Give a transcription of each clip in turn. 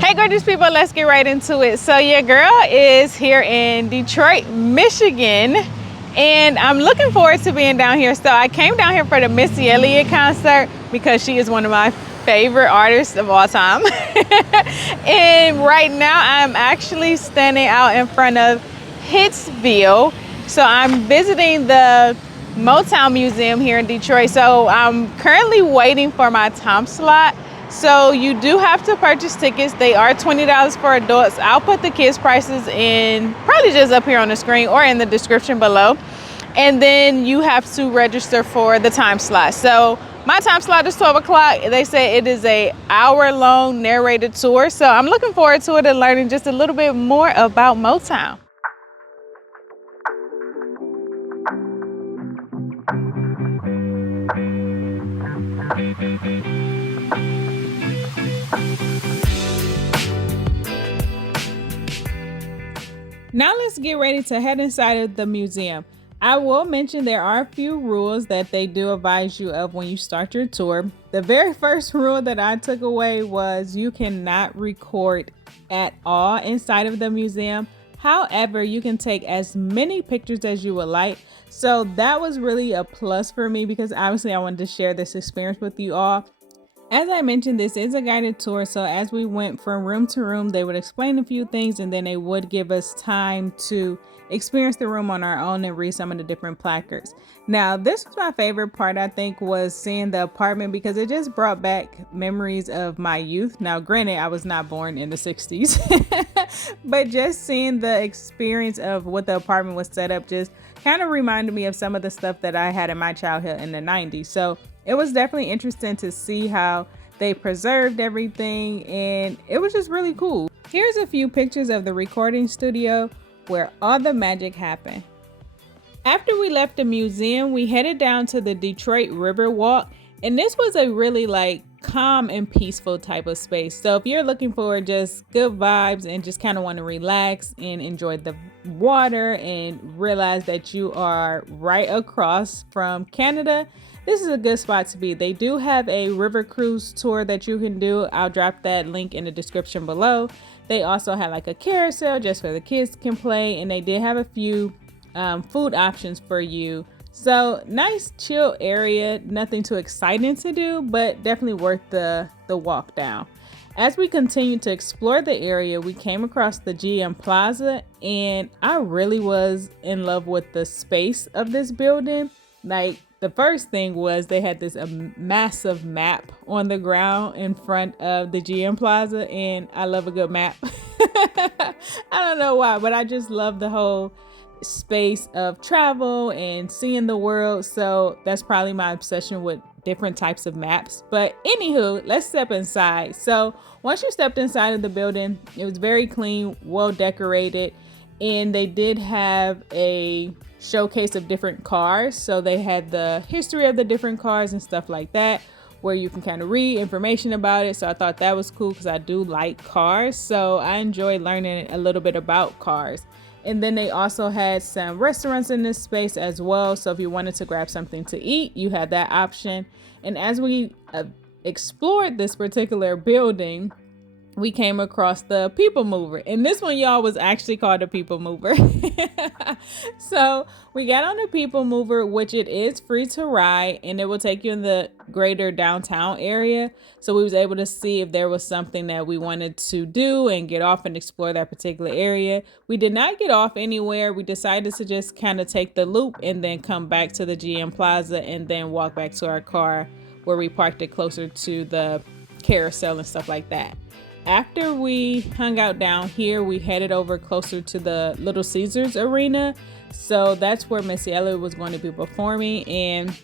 Hey gorgeous people, let's get right into it. So your girl is here in Detroit, Michigan, and I'm looking forward to being down here. So I came down here for the Missy Elliott concert because she is one of my favorite artists of all time. And right now I'm actually standing out in front of Hitsville. So I'm visiting the Motown Museum here in Detroit. So I'm currently waiting for my time slot. So you do have to purchase tickets. They are $20 for adults. I'll put the kids prices in probably just up here on the screen or in the description below. And then you have to register for the time slot. So my time slot is 12 o'clock. They say it is an hour-long narrated tour. So I'm looking forward to it and learning just a little bit more about Motown. Now let's get ready to head inside of the museum. I will mention there are a few rules that they do advise you of when you start your tour. The very first rule that I took away was you cannot record at all inside of the museum. However, you can take as many pictures as you would like. So that was really a plus for me because obviously I wanted to share this experience with you all. As I mentioned, this is a guided tour, so as we went from room to room, they would explain a few things and then they would give us time to experience the room on our own and read some of the different placards. Now, this was my favorite part, I think, was seeing the apartment because it just brought back memories of my youth. Now, granted, I was not born in the 60s, but just seeing the experience of what the apartment was set up just kind of reminded me of some of the stuff that I had in my childhood in the 90s. So it was definitely interesting to see how they preserved everything, and it was just really cool. Here's a few pictures of the recording studio where all the magic happened. After we left the museum, we headed down to the Detroit Riverwalk, and this was a really calm and peaceful type of space. So if you're looking for just good vibes and just kind of want to relax and enjoy the water and realize that you are right across from Canada, this is a good spot to be. They do have a river cruise tour that you can do. I'll drop that link in the description below. They also had a carousel just where the kids can play, and they did have a few food options for you. So nice chill area, nothing too exciting to do, but definitely worth the walk down. As we continued to explore the area, we came across the GM Plaza, and I really was in love with the space of this building. The first thing was they had this massive map on the ground in front of the GM Plaza, and I love a good map. I don't know why, but I just love the whole space of travel and seeing the world. So that's probably my obsession with different types of maps. But anywho, let's step inside. So once you stepped inside of the building, it was very clean, well decorated, and they did have a showcase of different cars. So they had the history of the different cars and stuff like that, where you can kind of read information about it. So I thought that was cool because I do like cars. So I enjoyed learning a little bit about cars. And then they also had some restaurants in this space as well. So if you wanted to grab something to eat, you had that option. And as we explored this particular building, we came across the People Mover, and this one, y'all, was actually called a People Mover. So we got on the People Mover, which it is free to ride, and it will take you in the greater downtown area. So we was able to see if there was something that we wanted to do and get off and explore that particular area. We did not get off anywhere. We decided to just kind of take the loop and then come back to the GM Plaza and then walk back to our car where we parked it closer to the carousel and stuff like that. After we hung out down here, we headed over closer to the Little Caesars Arena. So that's where Missy Elliott was going to be performing. And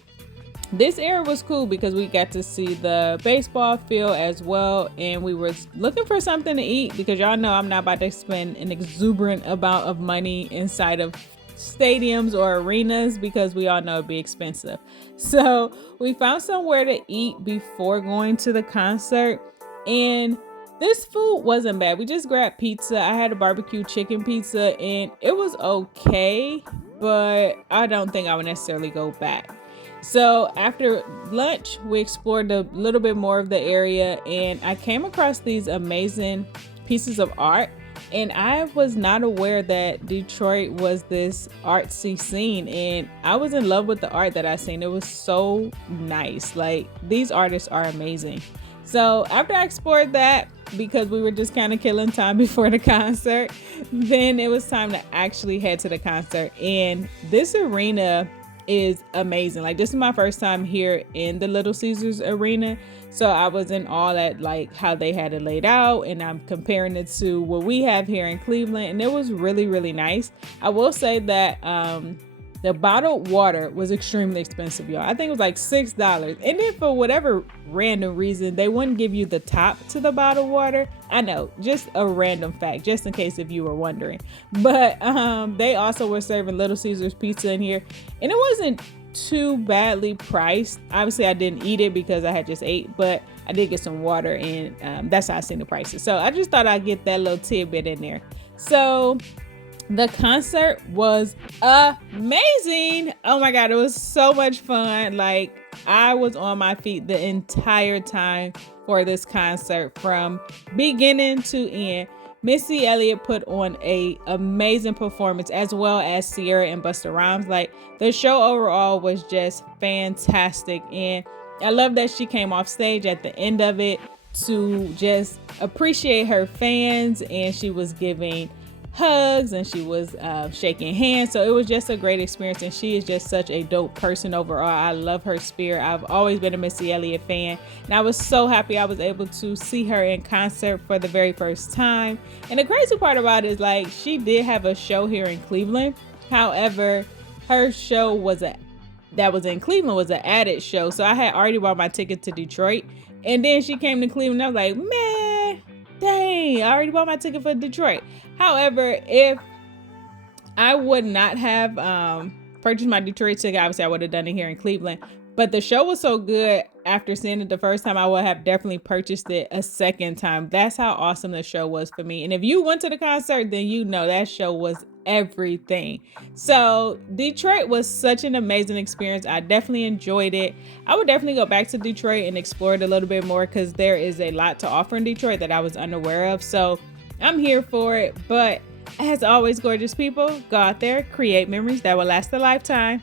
this area was cool because we got to see the baseball field as well. And we were looking for something to eat because y'all know I'm not about to spend an exuberant amount of money inside of stadiums or arenas because we all know it'd be expensive. So we found somewhere to eat before going to the concert. And this food wasn't bad. We just grabbed pizza. I had a barbecue chicken pizza and it was okay, but I don't think I would necessarily go back. So after lunch, we explored a little bit more of the area, and I came across these amazing pieces of art. And I was not aware that Detroit was this artsy scene, and I was in love with the art that I seen. It was so nice. Like, these artists are amazing. So after I explored that, because we were just kind of killing time before the concert, then it was time to actually head to the concert. And this arena is amazing. Like, this is my first time here in the Little Caesars arena, so I was in awe at like how they had it laid out, and I'm comparing it to what we have here in Cleveland, and it was really, really nice. I will say that the bottled water was extremely expensive, y'all. I think it was like $6. And then for whatever random reason, they wouldn't give you the top to the bottled water. I know, just a random fact, just in case if you were wondering. But they also were serving Little Caesars pizza in here, and it wasn't too badly priced. Obviously, I didn't eat it because I had just ate, but I did get some water, and that's how I seen the prices. So I just thought I'd get that little tidbit in there. So the concert was amazing. Oh my God, it was so much fun. Like, I was on my feet the entire time for this concert from beginning to end. Missy Elliott put on a amazing performance, as well as Sierra and Busta Rhymes. Like, the show overall was just fantastic, and I love that she came off stage at the end of it to just appreciate her fans, and she was giving hugs, and she was shaking hands. So it was just a great experience, and she is just such a dope person overall. I love her spirit. I've always been a Missy Elliott fan, and I was so happy I was able to see her in concert for the very first time. And the crazy part about it is, like, she did have a show here in Cleveland. However, her show that was in Cleveland was an added show, so I had already bought my ticket to Detroit, and then she came to Cleveland. I was like, man, dang, I already bought my ticket for Detroit. However, if I would not have purchased my Detroit ticket, obviously I would have done it here in Cleveland. But the show was so good, after seeing it the first time, I would have definitely purchased it a second time. That's how awesome the show was for me. And if you went to the concert, then you know that show was everything. So Detroit was such an amazing experience. I definitely enjoyed it. I would definitely go back to Detroit and explore it a little bit more, because there is a lot to offer in Detroit that I was unaware of. So I'm here for it. But as always, gorgeous people, go out there, create memories that will last a lifetime.